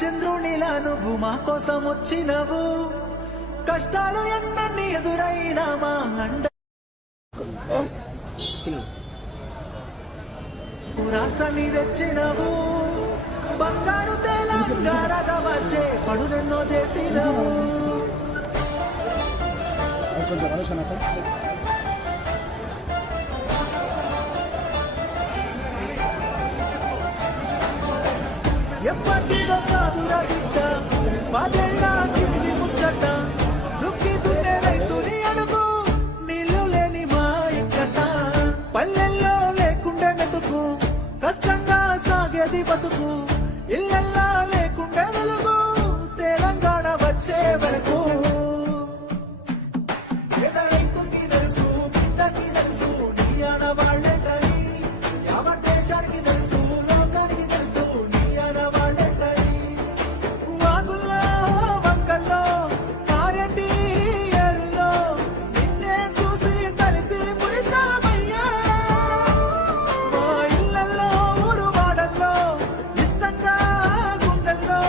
చంద్రునిలా నువ్వు మా కోసం వచ్చినవు, కష్టాలు ఎన్నన్ని ఎదురైనా మా అండ రాష్ట్రాన్ని తెచ్చినవు, బంగారు తెలంగాణగా వచ్చే పడుదెన్నో చేసినవు. ఎప్పటిదో కాదురా బిడ్డ పదేళ్ళ కింది ముచ్చట, దుక్కి దున్నే రైతుని అడుగు నీళ్లు లేని మా ఇచ్చట, పల్లెల్లో లేకుండే మెతుకు కష్టంగా సాగేది బతుకు, ఇళ్ళల్లా లేకుండే వెలుగు తెలంగాణ వచ్చే వరకు. రైతుకి తెలుసు బిడ్డకి తెలుసు నీ ఆడవాళ్ళేటని, యావత్ దేశానికి తెలుసు లోకానికి తెలుసు నీ ఆడవాళ్ళేటని. వాగుల్లో వంకల్లో కారెంటి ఏరుల్లో నిన్నే చూసి కలిసి మురిసామయ్యా, మా ఇళ్ళల్లో ఊరు వాడల్లో ఇష్టంగా గుండెల్లో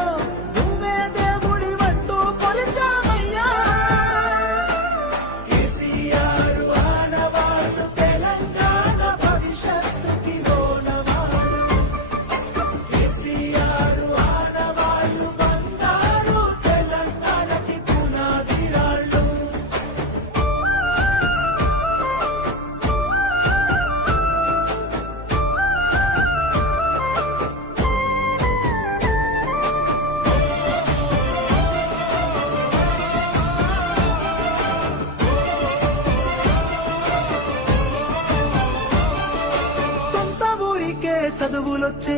నువ్వే దేవుడి వంటూ కొలిచామయ్యా. కేసీఆర్ ఆనవాడు తెలంగాణ భవిష్యత్తుకి ఓనవాడు, కేసీఆర్ ఆనవాళ్ళు బంగారు తెలంగాణకి పునాదిరాళ్ళు. సొంత ఊరికే చదువులొచ్చే,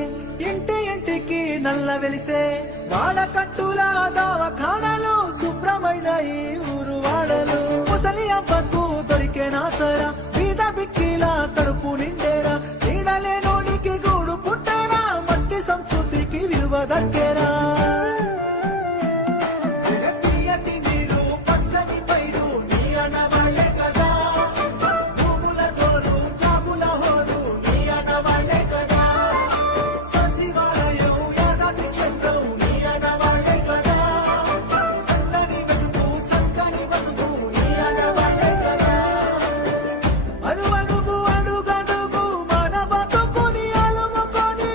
ఇంటి ఇంటికి నల్ల వెలిసే, వాడకట్టుల దవాఖానాలు శుభ్రమైన ఈ ఊరు వాడలు. ముసలి అవ్వకు దొరికే నాసరా, బీద బిక్కిలా కడుపు నిండేరా, నీడలే నోడికి గూడు పుట్టేరా, మట్టి సంస్కృతికి విలువ దక్కేరా. తీయటి నీరు పచ్చని పైరు నీ ఆనవాళ్ళే కదా, భూముల జోరు జాబుల హోరు నీ ఆనవాళ్ళే కదా, సచివాలయం యాదాద్రి క్షేత్రం నీ ఆనవాళ్ళే కదా, సన్నని వెతుకు సక్కని బతుకు నీ ఆనవాళ్ళే కదా. అణువణువు అడుగడుగు మన బతుకుని అలుముకొని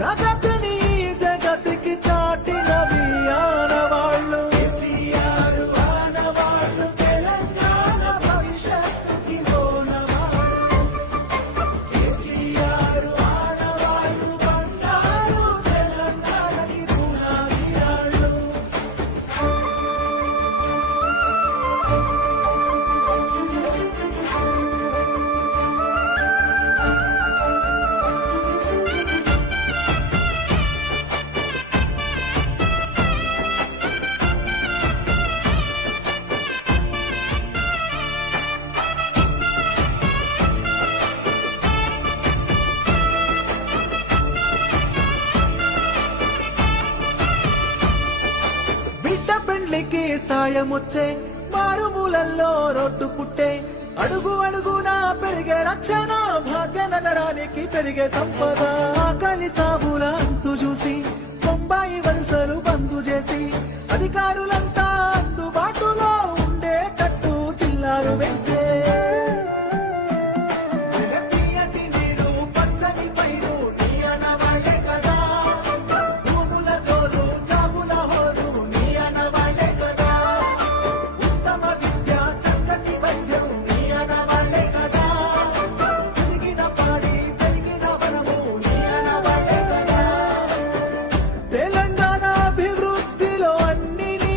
ప్రగతిని ఈ జగతికి చాటినవి ఆనవాళ్ళు. కేసీఆర్ ఆనవాళ్ళు తెలంగాణ భవిష్యత్తుకి ఓనవాళ్ళు, కేసీఆర్ ఆనవాళ్ళు బంగారు తెలంగాణకి పునాదిరాళ్ళు. బిడ్డ పెండ్లికి సాయమొచ్చే, మారుమూలల్లో రోడ్డు పుట్టే, అడుగు అడుగునా పెరిగే రక్షణ, భాగ్యనగరానికి పెరిగే సంపద. ఆకలి సాబుల అంతు చూసి బొంబాయి వలసలు బంద్ చేసి, అధికారులంతా అందుబాటులో ఉండేటట్టు జిల్లాలు పెంచే. తీయటి నీరు పచ్చని పైరు నీ ఆనవాళ్ళే కదా, భూముల జోరు జాబుల హోరు నీ ఆనవాళ్ళే కదా, ఉత్తమ విద్య చక్కటి వైద్యం నీ ఆనవాళ్ళే కదా, పెరిగిన పాడి పెరిగిన వనము నీ ఆనవాళ్ళే కదా. తెలంగాణ అభివృద్ధిలో అన్ని నీ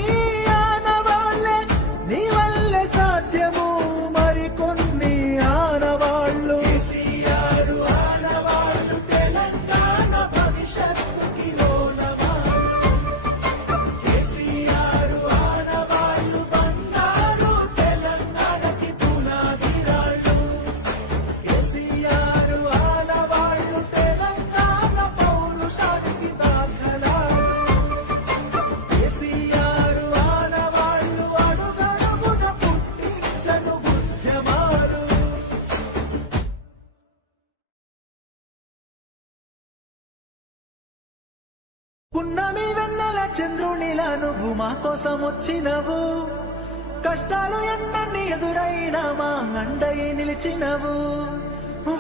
చంద్రునిలా నువ్వు మా కోసం వచ్చినవు, కష్టాలు ఎన్నన్ని ఎదురైనా మా అండయి నిలిచినవు,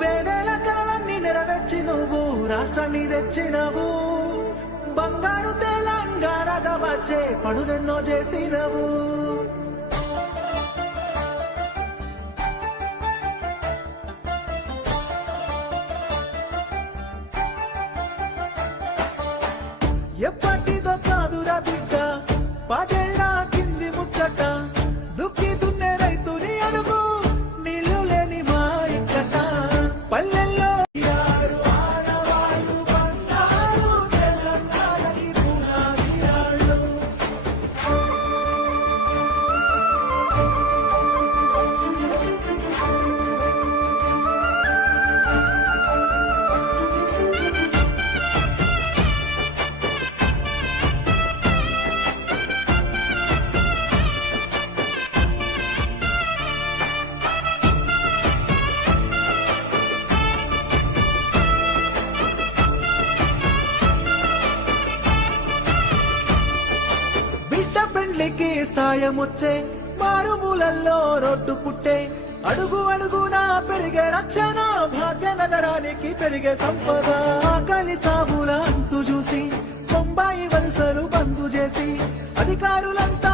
వేవేల కలలన్నీ నెరవేర్చి నువ్వు రాష్ట్రాన్ని తెచ్చినవు, బంగారు తెలంగాణగా వచ్చే పనులెన్నో చేసినవు. ఎప్పటిదో కాదురా బిడ్డ పదేళ్ళ కింది ముచ్చట, దుక్కి దున్నే రైతుని అడుగు నీళ్లు లేని మా ఇక్కట, పల్లెల్లో ఈనాడు ఆడవాళ్ళు బంగారు తెలంగాణకి పునాది రాళ్ళు. బిడ్డ పెండ్లికి సాయమొచ్చే మారుమూలల్లో రోడ్డు పుట్టే, అడుగు అడుగునా పెరిగే రక్షణ భాగ్య నగరానికి పెరిగే సంపద, ఆకలి సాగుల అంతు చూసి బొంబాయి వలసలు బంద్ చేసి అధికారులంతా